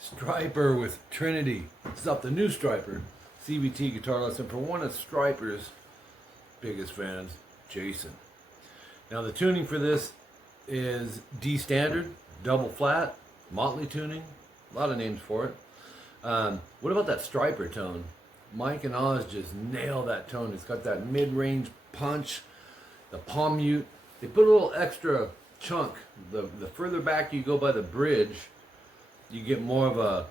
STRYPER with Trinity. This is up the new STRYPER CVT guitar lesson for one of STRYPER's biggest fans, Jason. Now the tuning for this is D standard, double flat, Motley tuning, a lot of names for it. What about that STRYPER tone? Mike and Oz just nail that tone. It's got that mid-range punch, the palm mute. They put a little extra chunk. The further back you go by the bridge, you get more of a,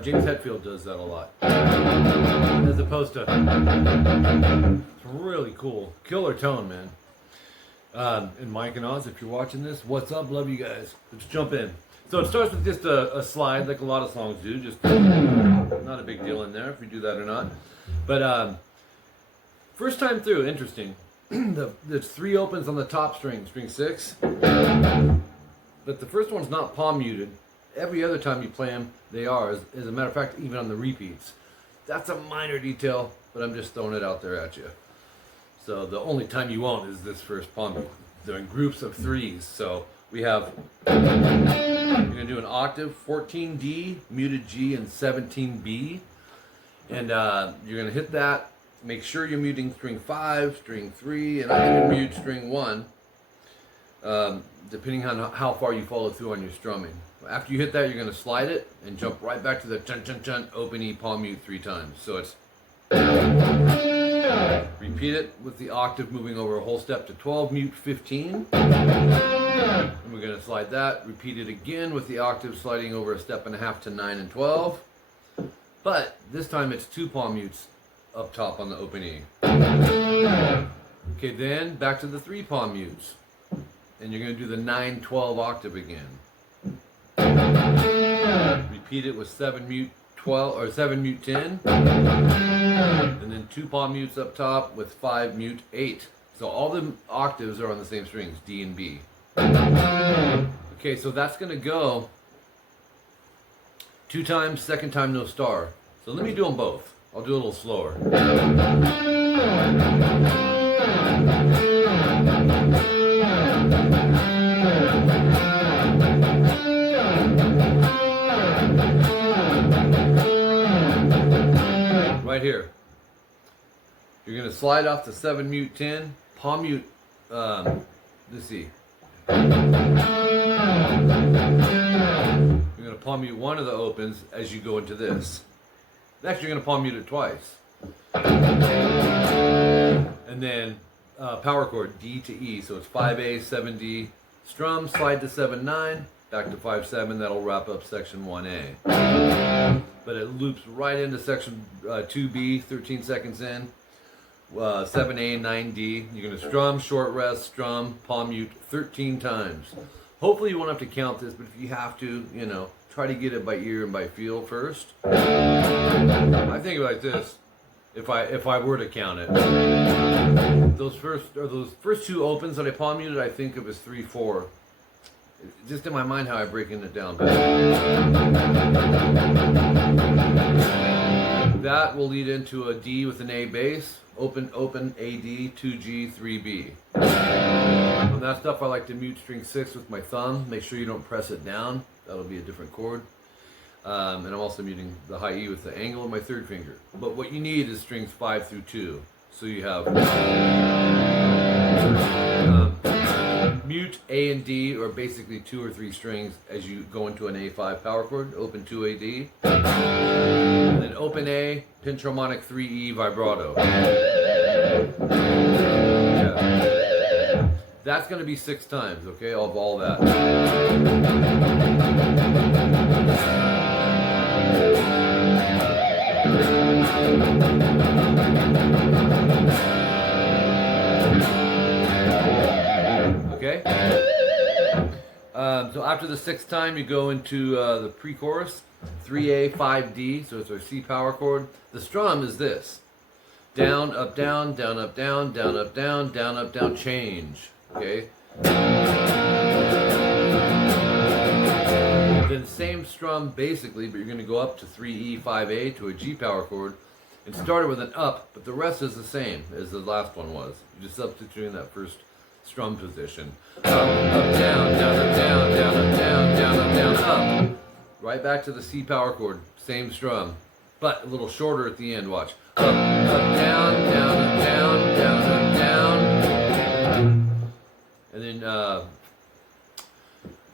James Hetfield does that a lot. As opposed to, it's really cool. Killer tone, man. And Mike and Oz, if you're watching this, what's up? Love you guys. Let's jump in. So it starts with just a slide, like a lot of songs do. Just not a big deal in there if we do that or not. But first time through, interesting. There's 3 opens on the top string, string 6. But the first one's not palm muted. Every other time you play them, they are. As a matter of fact, even on the repeats. That's a minor detail, but I'm just throwing it out there at you. So the only time you won't is this first palm mute. They're in groups of 3s. So we have, you're going to do an octave, 14D, muted G, and 17B. And you're going to hit that. Make sure you're muting string 5, string 3, and I can mute string 1, depending on how far you follow through on your strumming. After you hit that, you're going to slide it and jump right back to the chun chun chun, open E, palm mute 3 times. So it's, repeat it with the octave moving over a whole step to 12, mute 15. And we're going to slide that, repeat it again with the octave sliding over a step and a half to 9 and 12. But this time it's 2 palm mutes up top on the open E. Okay, then back to the 3 palm mutes. And you're going to do the 9-12 octave again. Repeat it with 7 mute 12 or 7 mute 10. And then 2 palm mutes up top with 5 mute 8. So all the octaves are on the same strings, D and B. Okay, so that's going to go 2 times, second time no star. So let me do them both. I'll do a little slower. Right here. You're going to slide off the 7 mute 10, palm mute, let's see. You're going to palm mute one of the opens as you go into this. Next, you're going to palm mute it twice. And then power chord D to E. So it's 5A, 7D, strum, slide to 7-9, back to 5-7. That'll wrap up section 1A. But it loops right into section 2B, 13 seconds in. 7A, 9D. You're going to strum, short rest, strum, palm mute 13 times. Hopefully you won't have to count this, but if you have to, try to get it by ear and by feel first. I think like this, if I were to count it. Those first 2 opens that I palm muted, I think of as 3-4. Just in my mind how I'm breaking it down. That will lead into a D with an A bass, open, A D, 2G, 3B. On that stuff I like to mute string 6 with my thumb. Make sure you don't press it down. That'll be a different chord. And I'm also muting the high E with the angle of my 3rd finger. But what you need is strings 5 through 2. So you have mute A and D, or basically 2 or 3 strings as you go into an A5 power chord, open 2 A D. And then open A, pinch harmonic 3E vibrato. Yeah. That's going to be 6 times, okay, of all that. Okay? So after the sixth time, you go into the pre-chorus, 3A, 5D, so it's our C power chord. The strum is this. Down, up, down, down, up, down, down, up, down, down, up, down, change. Okay? Then same strum basically, but you're going to go up to 3E, 5A to a G power chord and start it with an up, but the rest is the same as the last one was. You're just substituting that first strum position. Up, up, down, down, up, down, down, up, down, down, up, down, up. Right back to the C power chord, same strum, but a little shorter at the end, watch. Up, up, down, down, up, down, down, up, down. And then up,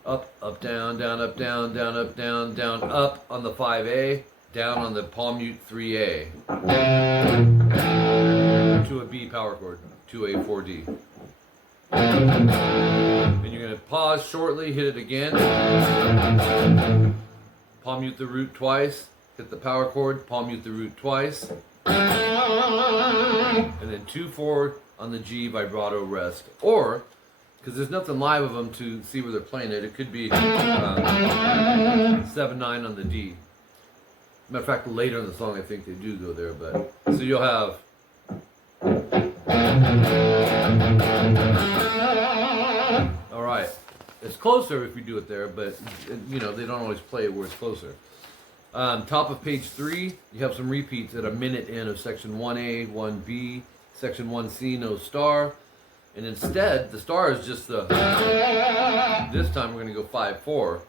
up, down, down, up, down, down, up, down, down, up on the 5A, down on the palm mute 3A. To a B power chord, 2A, 4D. And you're going to pause shortly, hit it again. Palm mute the root twice, hit the power chord, palm mute the root twice. And then 2-4 on the G vibrato rest. Or, because there's nothing live of them to see where they're playing it, it could be 7-9 on the D. Matter of fact, later in the song I think they do go there, but so you'll have alright. It's closer if we do it there, but you know, they don't always play it where it's closer. Top of page 3, you have some repeats at a minute in of section 1A, 1B, section 1C, no star. And instead, the star is just the, this time we're going to go 5-4.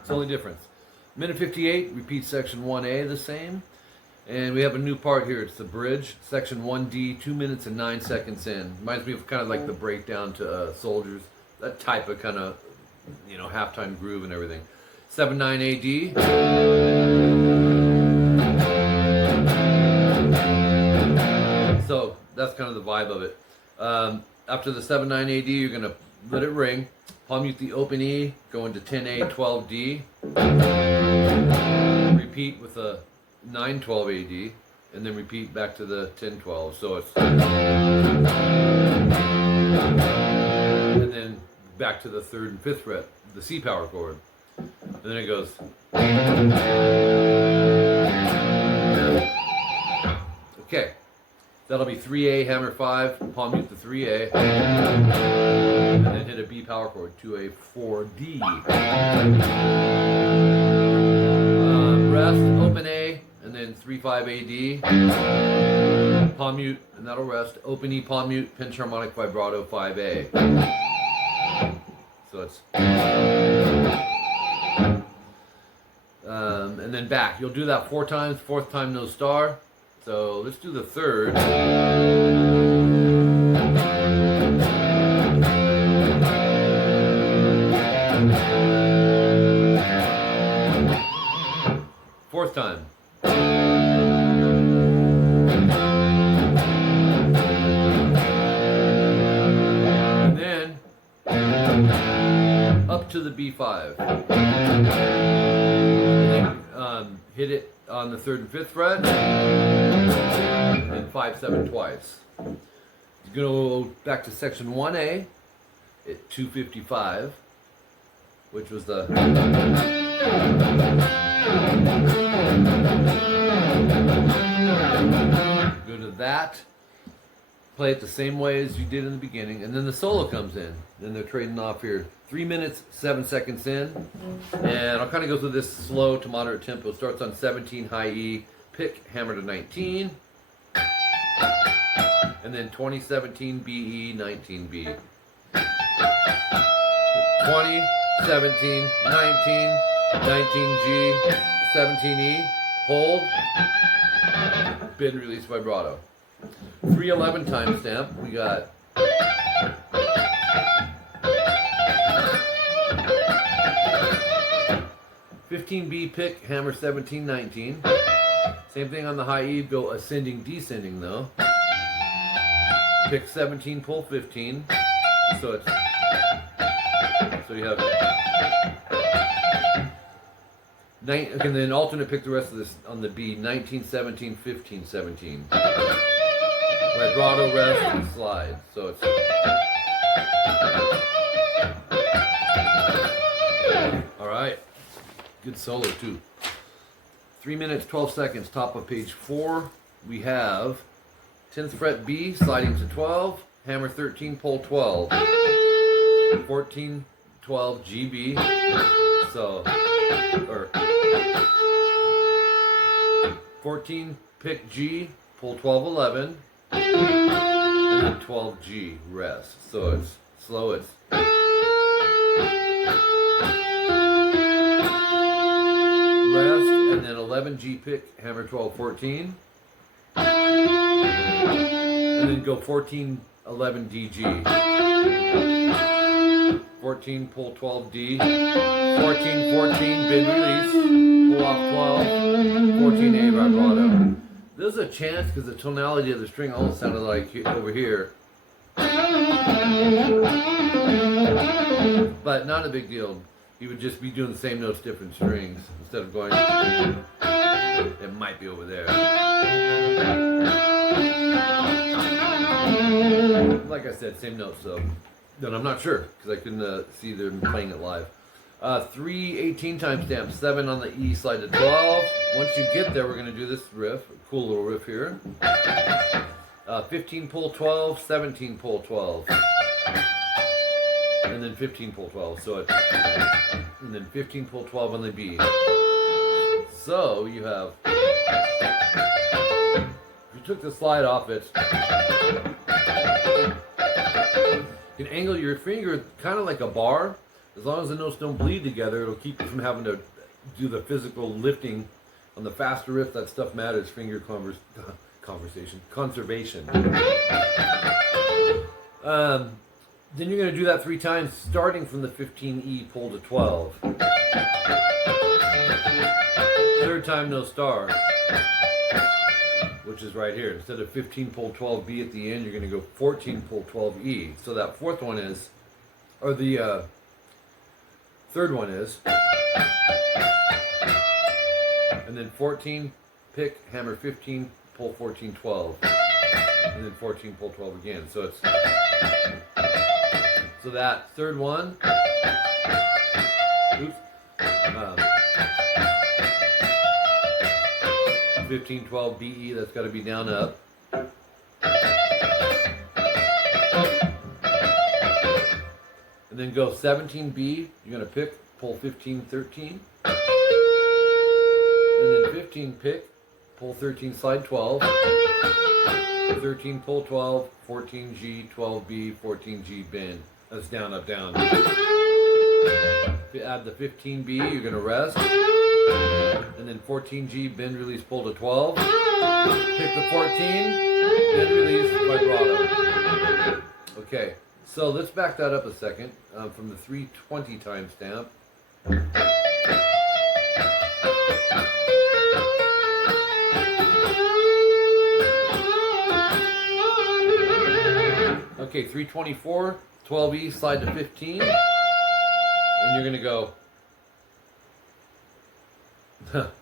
It's the only difference. Minute 58, repeat section 1A the same. And we have a new part here, it's the bridge, section 1D, 2 minutes and 9 seconds in. Reminds me of kind of like the breakdown to Soldiers, that type of kind of, you know, halftime groove and everything. 7-9 AD. So that's kind of the vibe of it. After the 7-9 AD, you're going to let it ring. Palm mute the open E, go into 10A, 12D. Repeat with a 9-12 AD, and then repeat back to the 10-12. So it's, and then back to the 3rd and 5th fret, the C power chord. And then it goes. Okay, that'll be 3A, hammer 5, palm mute the 3A, and then hit a B power chord, 2A, 4D. Rest, open A, and then 3-5 AD, palm mute, and that'll rest, open E, palm mute, pinch harmonic vibrato 5A. So it's, and then back. You'll do that 4 times, 4th time no star. So let's do the 3rd. Fourth time. And then up to the B5. And then hit it on the 3rd and 5th fret. And 5-7 twice. You're going to go back to section 1A at 255, which was the. Go to that, play it the same way as you did in the beginning, and then the solo comes in. Then they're trading off here. 3 minutes, 7 seconds in, and I'll kind of go through this slow to moderate tempo. Starts on 17 high E, pick, hammer to 19, and then 2017 BE, 19B. 20, 17, 19, 19G, 17E, hold, bid release vibrato. 311 timestamp, we got 15B pick, hammer 17, 19. Same thing on the high E, go ascending, descending though. Pick 17, pull 15. So it's, so you have and then alternate pick the rest of this on the B, 19, 17, 15, 17. Vibrato, rest, and slide. So it's Good solo too. 3 minutes, 12 seconds, top of page 4. We have 10th fret B, sliding to 12, hammer 13, pull 12. 14, 12, GB. So, or 14, pick G, pull 12, 11, and then 12 G, rest. So it's slow, it's rest, and then 11 G pick, hammer 12, 14, and then go 14, 11 D G, 14, pull 12 D, 14, 14, bend release, pull off 12, 14 A vibrato. There's a chance because the tonality of the string almost sounded like over here, but not a big deal. You would just be doing the same notes, different strings. Instead of going, it might be over there. Like I said, same notes though. Then I'm not sure because I couldn't see them playing it live. 3/18 timestamp, 7 on the E, slide to 12. Once you get there, we're going to do this riff, a cool little riff here. 15 pull 12, 17 pull 12. And then 15 pull 12, so it, and then 15 pull 12 on the B. So you have, if you took the slide off it, you can angle your finger kind of like a bar. As long as the notes don't bleed together, it'll keep you from having to do the physical lifting. On the faster riff, that stuff matters, finger conservation. Then you're going to do that 3 times, starting from the 15E pull to 12. Third time, no star, which is right here. Instead of 15 pull 12B at the end, you're going to go 14 pull 12E. So that fourth one is, or the third one is, and then 14, pick, hammer 15, pull 14, 12, and then 14, pull 12 again. So it's, so that third one, oops, 15, 12, BE, that's got to be down, up. And then go 17B, you're going to pick, pull 15, 13. And then 15 pick, pull 13, slide 12. 13 pull 12, 14 G, 12B, 14 G bend. That's down, up, down. If you add the 15B, you're going to rest. And then 14G, bend, release, pull to 12. Pick the 14, bend, release, vibrato. Okay, so let's back that up a second from the 3:20 timestamp. Okay, 3:24, 12E, slide to 15, and you're going to go,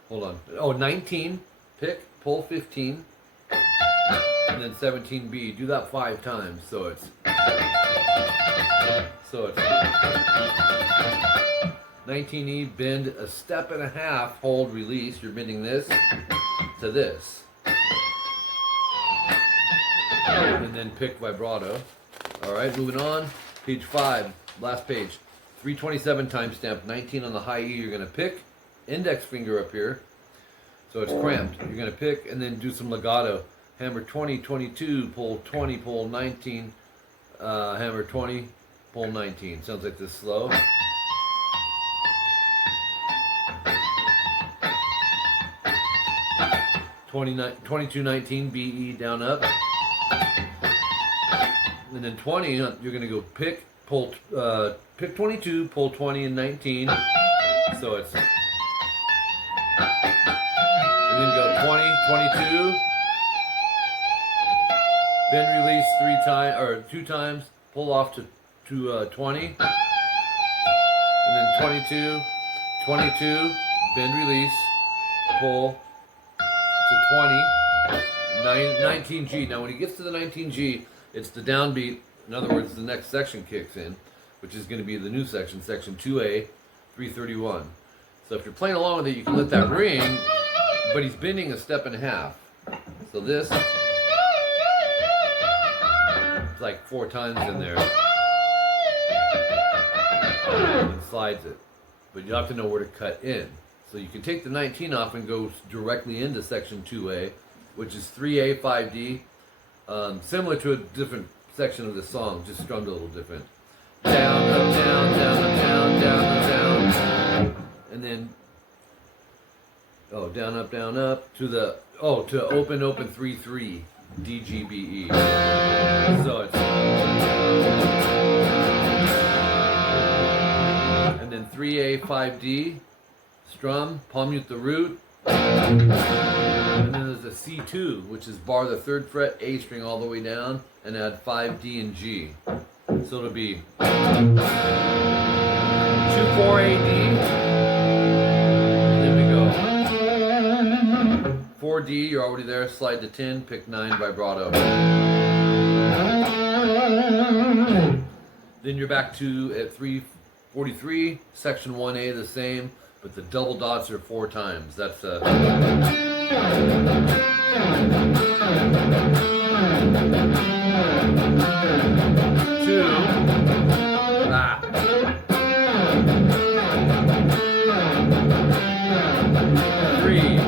hold on, oh, 19, pick, pull 15, and then 17B. Do that 5 times, so it's 19E, bend a step and a half, hold, release. You're bending this to this. And then pick vibrato. Alright, moving on. Page 5, last page. 3:27 timestamp, 19 on the high E, you're going to pick. Index finger up here. So it's cramped. You're going to pick and then do some legato. Hammer 20, 22, pull 20, pull 19. Hammer 20, pull 19. Sounds like this slow. $22, $19, BE, down, up. And then 20, you're going to go pick, pull, pick 22, pull 20 and 19. So it's, and then go 20, 22, bend, release 3 times, or 2 times, pull off to 20, and then 22, 22, bend, release, pull to 20, 19G. Now when he gets to the 19G, it's the downbeat. In other words, the next section kicks in, which is going to be the new section, section 2A, 331. So if you're playing along with it, you can let that ring, but he's bending a step and a half. So this, it's like 4 times in there. And slides it. But you have to know where to cut in. So you can take the 19 off and go directly into section 2A, which is 3A, 5D. Similar to a different section of the song, just strummed a little different. Down, up, down, down, up, down, down, up, down. And then, down, up, to the, to open, 3-3, D, G, B, E. So it's, and then 3A, 5D, strum, palm mute the root, and then there's a C2, which is bar the 3rd fret, A string all the way down, and add 5 D and G. So it'll be 2, 4, A, D. Then we go 4 D, you're already there, slide to 10, pick 9 vibrato. Then you're back to at 343, section 1A the same, but the double dots are 4 times. That's a 2, 3, 4.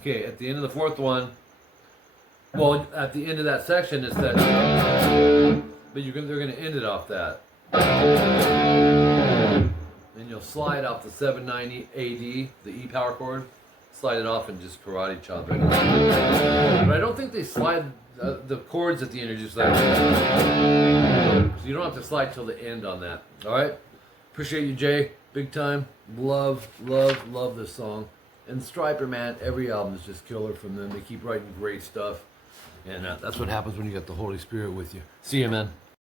Okay, at the end of the 4th one, well, at the end of that section it's that, but they're going to end it off that. Then you'll slide off the 7/9 AD, the E power chord, slide it off and just karate chop it. But I don't think they slide the chords at the end are just like, so you don't have to slide till the end on that. All right, appreciate you, Jay, big time. Love this song. And STRYPER, man, every album is just killer from them. They keep writing great stuff. And that's what happens when you got the Holy Spirit with you. See you, man.